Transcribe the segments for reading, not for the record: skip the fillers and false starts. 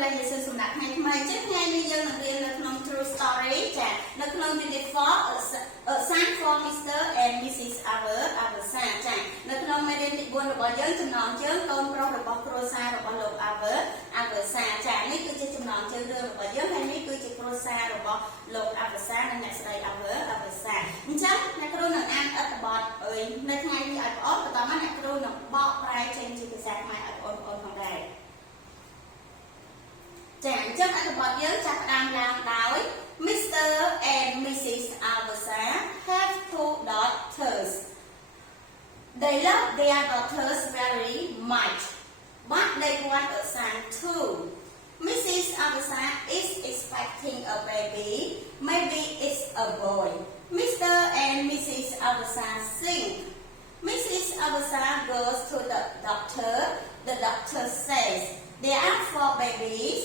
Đây là sự đặt ngày mai trước ngay bây giờ là tiên là không true story chả là không unit 4 ở sáng for Mr. and Mrs. Aversa chả là không mai đến buồn là bỏ giới chùm nón chớ con pro là bỏ Crosa là bỏ lục Aversa chả mấy cứ chơi chùm nón chớ đưa là bỏ giới hay mấy cứ chơi Crosa là bỏ lục Aversa nên ngày sau đây Aversa chắc là không là ăn ở bọt ơi nên ngay đi ở ốp và tao mắt là không là bỏ ra trên chữ cái sạc mai ở ôn phòng đây chẳng chắc anh bỏ nhớ chắc đang làm đói Mr. and Mrs. Aversa have two daughters. They love their daughters very much, but they want a son too. Mrs. Aversa is expecting a baby. Maybe it's a boy. Mr. and Mrs. Aversa think. Mrs. Aversa goes to the doctor. The doctor says there are 4 babies.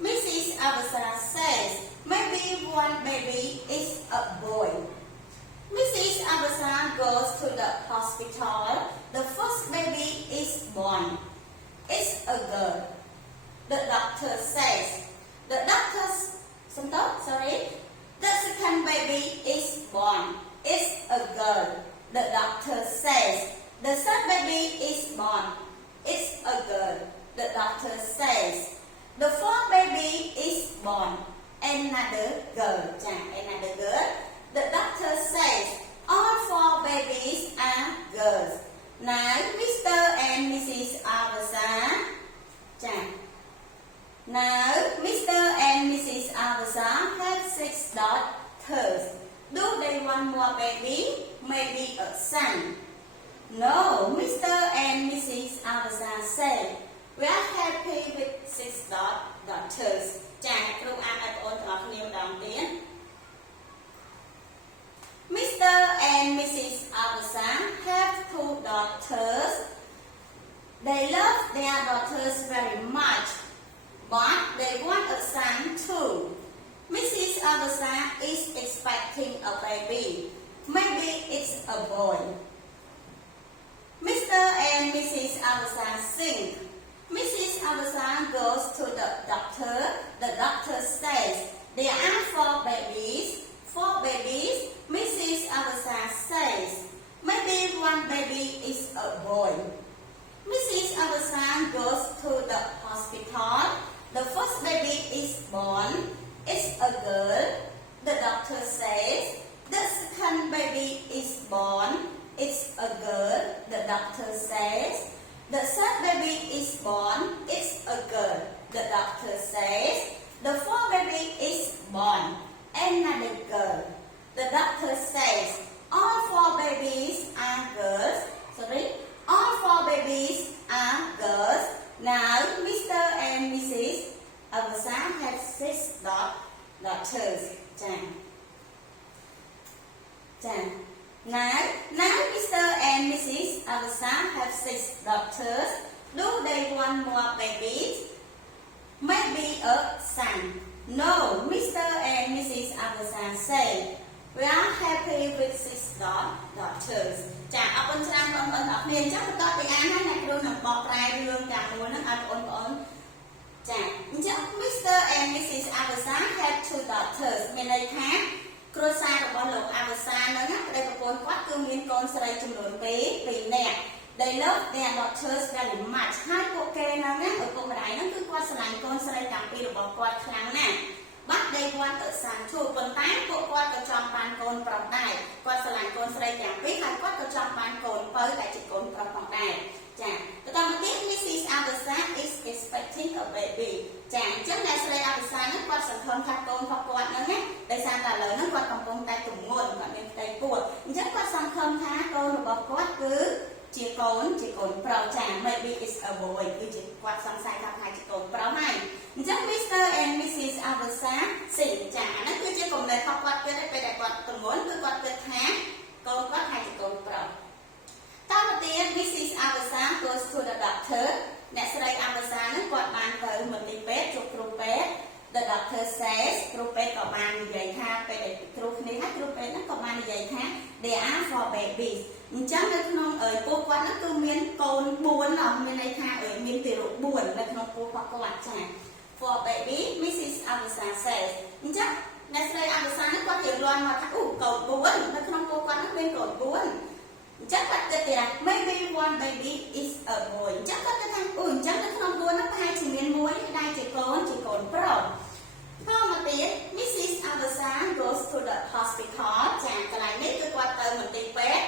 Mrs. Aversa says maybe one baby is a boy. Mrs. Aversa goes to the hospital. The first baby is born. It's a girl. The doctor says. The second baby is born. It's a girl. The doctor says. The third baby is born. It's a girl. The doctor says. The fourth baby is born. Another girl. Another girl. The doctor says all 4 babies are girls. Now Mr. and Mrs. Aversa. Now Mr. and Mrs. Aversa have 6 daughters. Do they want more baby? Maybe a son. No, Mr. and Mrs. Aversa say we are happy with 6 daughters. Mr. and Mrs. Aversa have 2 daughters. They love their daughters very much, but they want a son too. Mrs. Aversa is expecting a baby. Maybe it's a boy. Mr. and Mrs. Aversa think. Mrs. Aversa goes to the doctor. The doctor says there are 4 babies. Mrs. Aversa says maybe one baby is a boy. Mrs. Aversa goes to the hospital. The first baby is born. It's a girl. The doctor says the second baby is born. It's a girl. The doctor says the third baby is born. It's a girl. The doctor says the fourth baby is born. Another girl. The doctor says all 4 babies are girls. All 4 babies are girls. Now Mr. and Mrs. Aversa have 6 daughters. Now Mr. and Mrs. Aversa have 6 daughters. Do they want more babies? Maybe a son. No, Mr. and Mrs. Aversa say we are happy with 6 daughters. Ở bên trang con ở miền chắc có tiếng Anh hay là luôn là bọt rai lương cả muốn nó ổn. Mr. and Mrs. Aversa have 2 daughters. Bên đây khác Crosa của con lục Aversa nó ngắt đây của con quát cương miên con sợi chung đồn vì nè. They love their daughters very much. Hai cô kê nó ngắt ở cô đại nó cứ qua sợi con sợi cảm pi được bỏ quát kháng nè. Bắt đây quan ở sàn chua con tái cô qua cho trong ban con prong đài qua sợi con sợi cảm pi hai quát cho trong ban con với lại chỉ con prong đài. Tao mà tiếp Mrs. Aversa is expecting a baby. Trước này sợi Aversa nó qua sản phẩm thắt con hoặc quạt nó nhé. Đây sang là lời nó qua cầm con tay cùng nguồn và bên tay cuột. Chắc qua sản phẩm thắt con hoặc quạt cứ chỉ cồn prong maybe it's a boy cứ chỉ quạt sang sai thằng hai chỉ cồn prong này. Chắc Mr. and Mrs. Aversa xỉn nó cứ chỉ cùng này hoặc quạt cứ đây phải đại quạt cùng nguồn cứ quạt cứ thang con quạt hai chỉ cồn prong. Tao mà tiên Mrs. Aversa goes to the doctor. Nè sau đây Aversa nó quạt bàn tới mình đi pet chụp cru pet. The doctor says cru pet có bàn như vậy tha pet cru này hát cru pet nó có bàn như vậy tha. There are 4 babies. Chắc nó không ở cô quát nó cứ miên cồn buồn ở miền này tha ở miền tiểu buồn 4នៅក្នុងពោះរបស់គាត់ចា For baby Mrs. Avisa says អញ្ចឹងអ្នកស្រី Avisa នេះគាត់រៀបរាប់មកថាអូកូន4នៅក្នុងពោះគាត់នោះមានកូន4អញ្ចឹងគាត់គិតទៀតថា maybe one baby is a boy អញ្ចឹងគាត់គិតថាអូអញ្ចឹងនៅក្នុង4នោះប្រហែលជាមានមួយដែលជាកូនប្រុសតមកទៀត Mrs. Avisa goes to the hospital ចាកន្លែងនេះគឺគាត់ទៅមន្ទីរពេទ្យ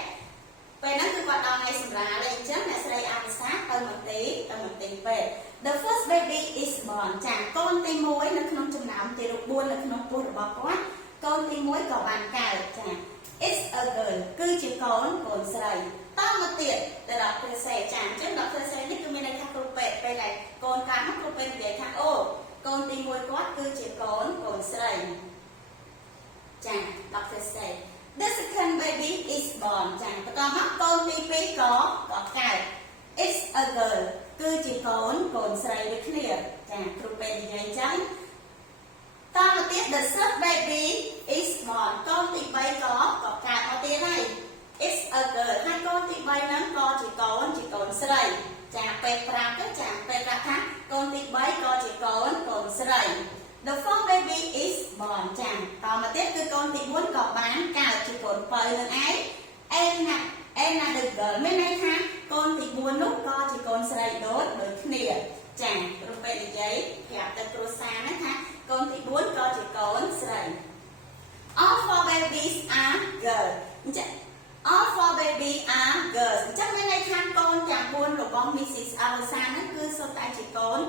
ពេលហ្នឹងគឺគាត់ដល់ថ្ងៃសម្រាលអញ្ចឹងអ្នកស្រី Avisa ទៅមន្ទីរពេទ្យ The first baby is born ចាកូនទី1នៅក្នុងចំណោមទី4នៅក្នុងពោះរបស់គាត់កូនទី1ក៏បានកើតចា It's a girl គឺជាកូនស្រីតមកទៀតទៅដល់គ្រូសេចាអញ្ចឹងដល់គ្រូសេនេះគឺមានន័យថាគ្រូពេទ្យពេលដែលកូនកើតមកគ្រូពេទ្យនិយាយថាអូកូនទី1គាត់គឺជាកូនស្រីចាដល់គ្រូសេ The second baby is born ចាបន្តមកកូនទី2ក៏កើត It's a girl គឺជាកូនស្រីដូចគ្នាចាគ្រូពេទ្យនិយាយអញ្ចឹងតមកទៀត The third baby is born កូនទី3ក៏កើតមកទៀតហើយ It's a girl ហើយកូនទី3ហ្នឹងក៏ជាកូនស្រីចាពេលប្រាប់ទៅចាពេលប្រាប់ថាកូនទី3ក៏ជាកូនស្រី The fourth baby is born ចាតមកទៀតគឺកូនទី4ក៏បានកើតជាកូនបើនឹងឯង Another girl មានន័យថាកូនទី4នោះក៏ជាកូនស្រីដូចគ្នាចាគ្រូពេទ្យនិយាយប្រាប់ទៅគ្រូសាណាថាកូនទី4ក៏ជាកូនស្រី All four babies are girls អញ្ចឹង All four babies are girls អញ្ចឹងមានន័យថាកូនទាំង4របស់ Mrs. Avisa ហ្នឹងគឺសុទ្ធតែជាកូន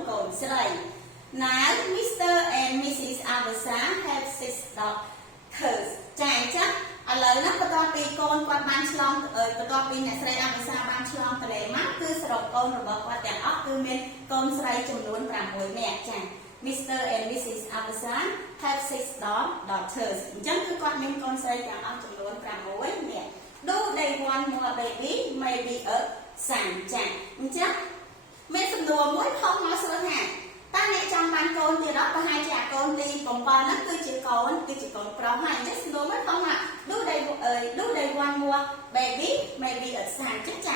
ស្រី Now Mr. and Mrs. Avisa have 6 daughters ចាអញ្ចឹងឥឡូវហ្នឹងបន្ទាប់ពីកូនគាត់បានឆ្លងបន្ទាប់ពីអ្នកស្រី Avisa បានឆ្លងទន្លេមកគឺសរុបកូនរបស់គាត់ទាំងអស់គឺមានកូនស្រីចំនួន6នាក់ចា Mr. and Mrs. Avisa have 6 daughters អញ្ចឹងគឺគាត់មានកូនស្រីទាំងអស់ចំនួន6នាក់ Do they want more baby maybe a son ចាអញ្ចឹងមានសំណួរមួយខុសមកសួរថាតើអ្នកចង់បានកូនទៀតអត់ប្រហែលជាអាកូនទី7ហ្នឹងគឺជាកូនប្រុសហើយអញ្ចឹងសំណួរមួយខុសមក Do they want more baby maybe a son ចា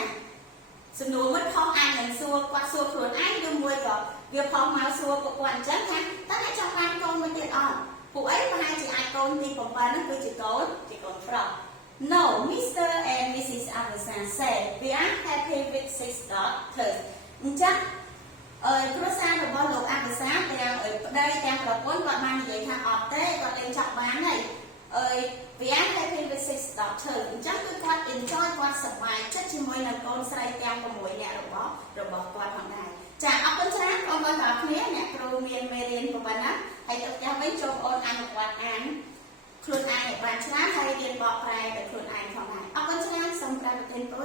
សំណួរមួយខុសអាចនឹងសួរគាត់សួរខ្លួនឯងឬមួយក៏វាខុសមកសួរពួកគាត់អញ្ចឹងថាតើអ្នកចង់បានកូនមួយទៀតអត់ពួកអីប្រហែលជាអាចកូនទី7ហ្នឹងគឺជាកូនប្រុស No Mr. and Mrs. Avisa said we are happy with 6 daughters អញ្ចឹងគ្រួសាររបស់លោក Avisa ទាំងប្តីទាំងប្រពន្ធគាត់បាននិយាយថាអត់ទេគាត់លេងចង់បានហើយwe are happy with 6 daughters អញ្ចឹងគឺគាត់ enjoy គាត់សប្បាយចិត្តជាមួយនឹងកូនស្រីទាំង6នាក់របស់គាត់ផងដែរចាអរគុណច្រើនបងប្អូនទាំងអស់គ្នាអ្នកគ្រូមានមេរៀនប៉ុណ្ណាហើយទៅផ្ទះវិញចូលបងប្អូនអនុវត្តអានខ្លួនឯងឲ្យបានច្រើនហើយរៀនបកប្រែទៅខ្លួនឯងផងដែរអរគុណច្រើនសូមប្រែប្រទានពរ